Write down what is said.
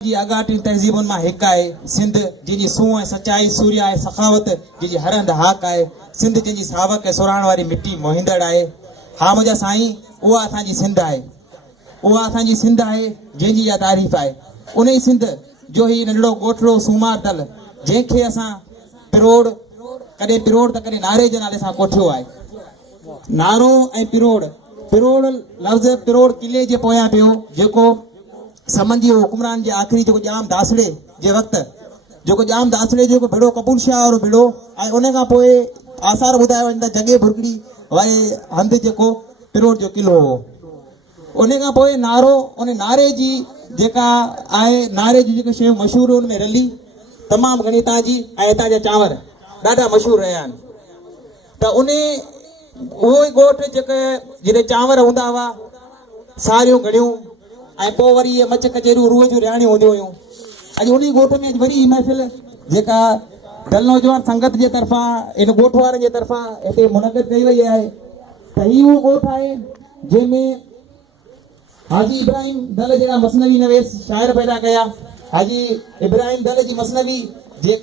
जी अगाटी तहजीबुन मां हिक आहे सिंध जिंजी सूह ऐं सचाई सूर्य आहे सखावत जिंजी हरंद हाक आहे सिंध जिंजी सावक ऐं सुराण वारी मिट्टी मोहिंदड़ आहे। हा मुंहिंजा साईं उहा असांजी सिंध आहे, उहा असांजी सिंध आहे जंहिंजी इहा तारीफ़ आहे। उन ई सिंध जो ही नंढड़ो ॻोठड़ो सूमार दल जंहिंखे असां पिरोड़ कॾहिं पिरोड़ त कॾहिं नारे जे नाले सां कोठियो आहे। नारो ऐं पिरोड़, पिरोड़ लफ़्ज़ पिरोड़ किले जे पोयां पियो जेको समंदी हुकुमरान जे आख़िरी जेको जाम दासड़े जे वक़्तु जेको जाम दासड़े जेको भेड़ो कपूर शाह वारो भेड़ो ऐं उन खां पोइ आसार ॿुधायो वञे त जॻह भुरकड़ी वारे हंधि जेको पिरोड़ जो किलो हो। उन खां पोइ नारो, उन नारे जी जेका आहे नारे जी जेके शयूं मशहूरु हुन में रली तमामु घणी हितां जी ऐं हितां जा चांवर ॾाढा मशहूरु रहिया आहिनि। त उन उहो ई ॻोठ जेके जिते चांवर हूंदा हुआ सारियूं घड़ियूं ऐं पोइ वरी इहे मच कचेरियूं रूह जूं रिहाणियूं हूंदियूं हुयूं। अॼु उन ॻोठ में अॼु वरी ही महफ़िल जेका दल नौजवान संगत जे तरफ़ां इन ॻोठ वारनि जे तरफ़ां हिते मुनक़िद कई वई आहे त ही उहो ॻोठ आहे जंहिंमें हाजी इब्राहिम दल जहिड़ा मसनवी नवेस शाइर पैदा कया। हाजी इब्राहिम दल जी मसनवी जेका